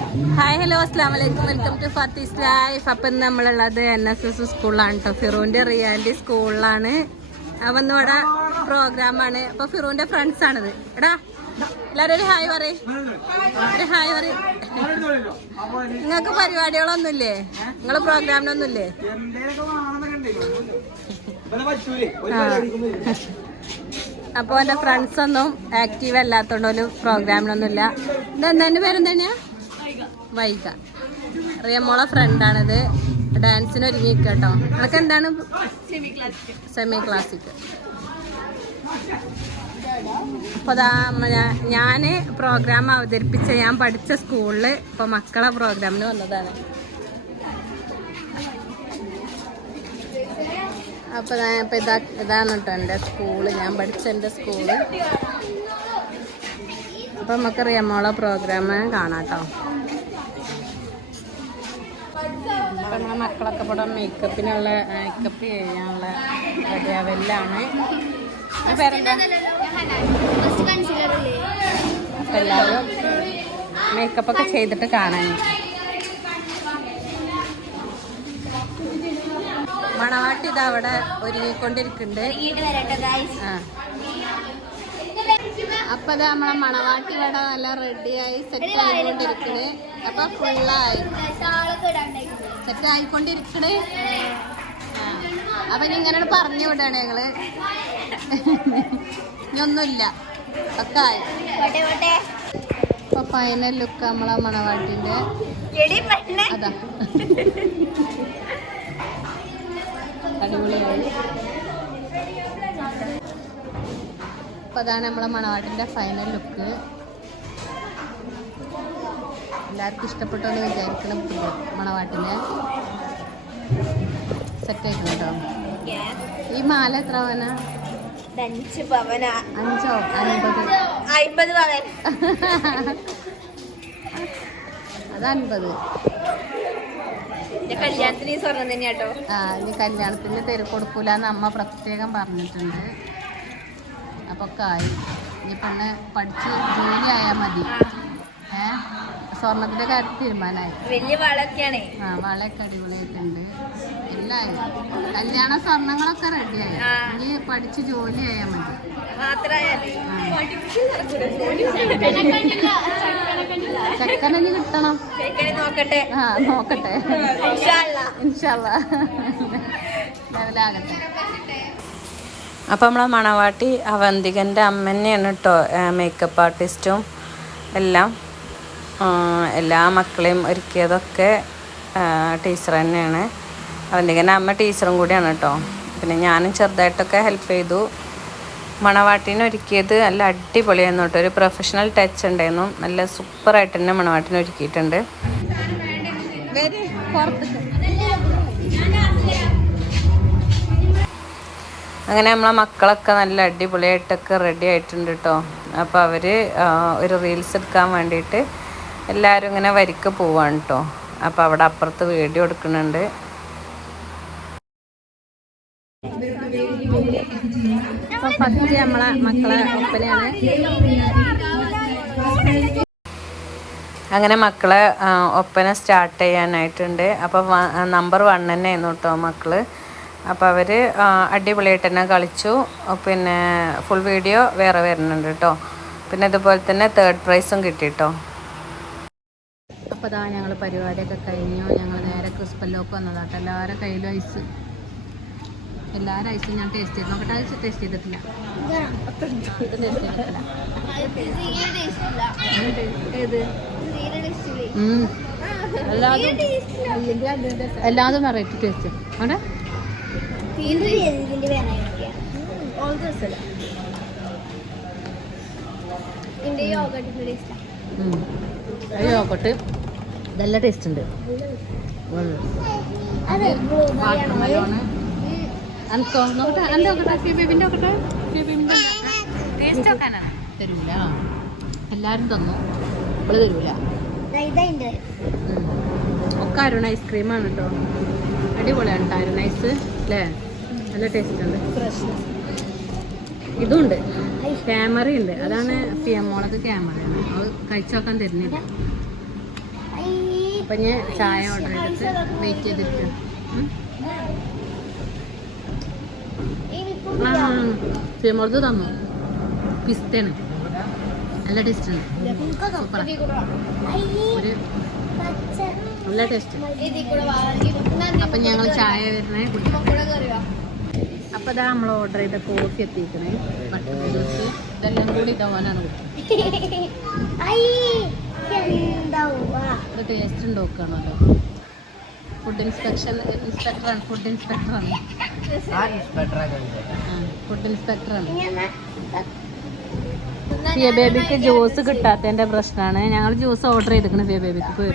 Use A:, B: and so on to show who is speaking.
A: Hi hello അസ്ലാം വലൈക്കും welcome to ഫത്തീസ് life അപ്പം നമ്മളുള്ളത് എൻ എസ് എസ് സ്കൂളിലാണ് കേട്ടോ ഫിറൂന്റെ റിയാലിറ്റി സ്കൂളിലാണ് അപ്പം ഇവിടെ പ്രോഗ്രാമാണ് അപ്പൊ ഫിറൂന്റെ ഫ്രണ്ട്സ് ആണിത്. എടാ എല്ലാരും ഒരു ഹായ് പറയ്. ഒരു ഹായ് പറയ്. നിങ്ങൾക്ക് പരിപാടികളൊന്നുമില്ലേ? നിങ്ങളെ പ്രോഗ്രാമിനൊന്നുമില്ലേ അപ്പൊ എന്റെ ഫ്രണ്ട്സ് ഒന്നും ആക്റ്റീവ് അല്ലാത്തോണ്ട് ഒരു പ്രോഗ്രാമിനൊന്നുമില്ല ഇതെന്താ എന്റെ പേരെന്താ വൈക. റിയമോളെ ഫ്രണ്ടാണിത് ഡാൻസിന് ഒരുങ്ങി കേട്ടോ. നിനക്ക് എന്താണ്? സെമി ക്ലാസിക് അപ്പൊ അതാ ഞാ- ഞാൻ പ്രോഗ്രാം അവതരിപ്പിച്ച ഞാൻ പഠിച്ച സ്കൂളിൽ ഇപ്പൊ മക്കളെ പ്രോഗ്രാമിന് വന്നതാണ്. അപ്പൊ ഞാൻ ഇതാ ഇതാണ് കേട്ടോ എന്റെ സ്കൂൾ. ഞാൻ പഠിച്ച എന്റെ സ്കൂൾ. അപ്പൊ നമുക്കറിയാം മോളെ പ്രോഗ്രാം കാണാട്ടോ അപ്പൊ നമ്മളെ മക്കളൊക്കെ ഇവിടെ മേക്കപ്പിനുള്ള മേക്കപ്പ് ചെയ്യാനുള്ള റെഡിയാവല്ലാണ് പേരെന്താ അപ്പൊ എല്ലാവരും മേക്കപ്പ് ഒക്കെ ചെയ്തിട്ട് കാണാൻ. മണവാട്ടി ഇതാ അവിടെ ഒരുങ്ങിക്കൊണ്ടിരിക്കുന്നുണ്ട്. ആ. അപ്പൊ ഇതാ നമ്മളെ മണവാട്ടി ഇവിടെ നല്ല റെഡിയായി സെറ്റ് ആയിക്കൊണ്ടിരിക്കുന്നത് അപ്പൊ ഫുള്ളായി സെറ്റ് ആയിക്കൊണ്ടിരിക്കണ്. അപ്പൊ ഇങ്ങനെ പറഞ്ഞു വിടാണ് ഞങ്ങൾ. ഇനിയൊന്നുമില്ല ഒക്കെ ആയി. ഫൈനൽ ലുക്ക് നമ്മളെ മണവാട്ടിന്റെ. അതാ. അടിപൊളിയായി. അപ്പൊ അതാണ് നമ്മളെ മണവാട്ടിന്റെ ഫൈനൽ ലുക്ക് എല്ലാവർക്കും ഇഷ്ടപ്പെട്ടു എന്ന് വിചാരിക്കണം മണവാട്ടിനെ സെറ്റ് ആയിക്കണം കേട്ടോ. ഈ മാല എത്ര പവന?
B: അഞ്ച് പവന.
A: അഞ്ചോ? അൻപത്?
B: അമ്പത് പവൻ.
A: അത് അൻപത്.
B: കല്യാണത്തിന് സ്വർണം തന്നെ കേട്ടോ.
A: ആ ഇനി കല്യാണത്തിന് അമ്മ പ്രത്യേകം പറഞ്ഞിട്ടുണ്ട്. അപ്പൊ കായി ഇനി പെണ്ണ് പഠിച്ച് ജോലി ആയാൽ മതി. ഏ? സ്വർണത്തിന്റെ കാര്യം തീരുമാനമായി.
B: വലിയ വളൊക്കെയാണേ.
A: ആ വളയൊക്കെ അടിപൊളിയായിട്ടുണ്ട്. എല്ലാം. കല്യാണ സ്വർണങ്ങളൊക്കെ റെഡിയായി. ഇനി പഠിച്ച് ജോലി ആയാൽ മതി. ചെക്കനിന് കിട്ടണം.
B: ചെക്കനെ നോക്കട്ടെ.
A: ആ നോക്കട്ടെ.
B: ഇൻഷാല്ലാ.
A: ലെവലാകട്ടെ. അപ്പം നമ്മളെ മണവാട്ടി അവന്തികന്റെ അമ്മ തന്നെയാണ് കേട്ടോ മേക്കപ്പ് ആർട്ടിസ്റ്റും എല്ലാം. എല്ലാ മക്കളെയും ഒരുക്കിയതൊക്കെ ടീച്ചർ തന്നെയാണ്. അവന്തികന്റെ അമ്മ ടീച്ചറും കൂടിയാണ് കേട്ടോ പിന്നെ ഞാനും ചെറുതായിട്ടൊക്കെ ഹെൽപ്പ് ചെയ്തു. മണവാട്ടിനെ ഒരുക്കിയത് നല്ല അടിപൊളിയായിരുന്നു കേട്ടോ ഒരു പ്രൊഫഷണൽ ടച്ച് ഉണ്ടായിരുന്നു. നല്ല സൂപ്പറായിട്ട് തന്നെ മണവാട്ടിനെ ഒരുക്കിയിട്ടുണ്ട്. അങ്ങനെ നമ്മളെ മക്കളൊക്കെ നല്ല അടിപൊളിയായിട്ടൊക്കെ റെഡി ആയിട്ടുണ്ട് കേട്ടോ അപ്പോൾ അവർ ഒരു റീൽസ് എടുക്കാൻ വേണ്ടിയിട്ട് എല്ലാവരും ഇങ്ങനെ വരിക്ക് പോവാണ് കേട്ടോ അപ്പോൾ അവിടെ അപ്പുറത്ത് വീഡിയോ എടുക്കുന്നുണ്ട്. നമ്മളെ മക്കളെ ഒപ്പനയാണ്. അങ്ങനെ മക്കളെ ഒപ്പന സ്റ്റാർട്ട് ചെയ്യാനായിട്ടുണ്ട്. അപ്പോൾ നമ്പർ വൺ തന്നെ ആയിരുന്നു കേട്ടോ മക്കൾ അപ്പോൾ അവർ അടിപൊളിയായിട്ട് തന്നെ കളിച്ചു. പിന്നെ ഫുൾ വീഡിയോ വേറെ വരുന്നുണ്ട് കേട്ടോ പിന്നെ ഇതുപോലെ തന്നെ തേർഡ് പ്രൈസും കിട്ടി കേട്ടോ അപ്പോൾ ഇതാ ഞങ്ങൾ പരിപാടിയൊക്കെ കഴിഞ്ഞു. ഞങ്ങൾ നേരെ ക്രിസ്പല്ലോക്ക് വന്നതാട്ടോ. എല്ലാവരുടെ കയ്യിലും ഐസ്. എല്ലാവരും ഐസും ഞാൻ ടേസ്റ്റ് ചെയ്ത്. നോക്കട്ടെ ഐസ് ടേസ്റ്റ് ചെയ്തിട്ടില്ല. എല്ലാതും എല്ലാതും വെറൈറ്റി ടേസ്റ്റ് അവിടെ? യോഗട്ട്. നല്ല ടേസ്റ്റ് ഉണ്ട്. തരൂല. എല്ലാവരും തന്നു. ഇവിടെ തരൂല. ഒക്കെ അരുൺ ഐസ്ക്രീമാണ് കേട്ടോ അടിപൊളിയാണ് കേട്ടോ അരുൺ ഐസ് അല്ലേ നല്ല ടേസ്റ്റ് ഉണ്ട്. ഇതുണ്ട്. ക്യാമറ ഉണ്ട്. അതാണ് പി എം മോളൊക്കെ ക്യാമറയാണ് അത് കഴിച്ചു നോക്കാൻ തരുന്നില്ല. അപ്പൊ ഞാൻ ചായ ഓർഡർ ചെയ്തിട്ട് വെയിറ്റ് ചെയ്തിട്ട്. ഫേമോർത്ത് തന്നു. പിസ്തയാണ് നല്ല ടേസ്റ്റ് ഉണ്ട്. ഒരു നല്ല ടേസ്റ്റ് അപ്പൊ ഞങ്ങൾ ചായ വരുന്നേ കുടിക്കും. അപ്പൊ ഇതാ നമ്മൾ ഓർഡർ ചെയ്ത കോഫി എത്തിക്കണേ ബട്ടർ ഇതെല്ലാം കൂടി ഇതാവാനാണ് ഇത് ടേസ്റ്റ് ഉണ്ടാക്കുകയാണല്ലോ. ഫുഡ് ഇൻസ്പെക്ഷൻ ഇൻസ്പെക്ടറാണ് ഫുഡ് ഇൻസ്പെക്ടറാണ് ഫുഡ് ഇൻസ്പെക്ടറാണ് ഫിയ ബേബിക്ക് ജ്യൂസ് കിട്ടാത്തതിന്റെ പ്രശ്നമാണ് ഞങ്ങൾ ജ്യൂസ് ഓർഡർ ചെയ്തിരിക്കണ. പിയ ബേബിക്ക് പോയി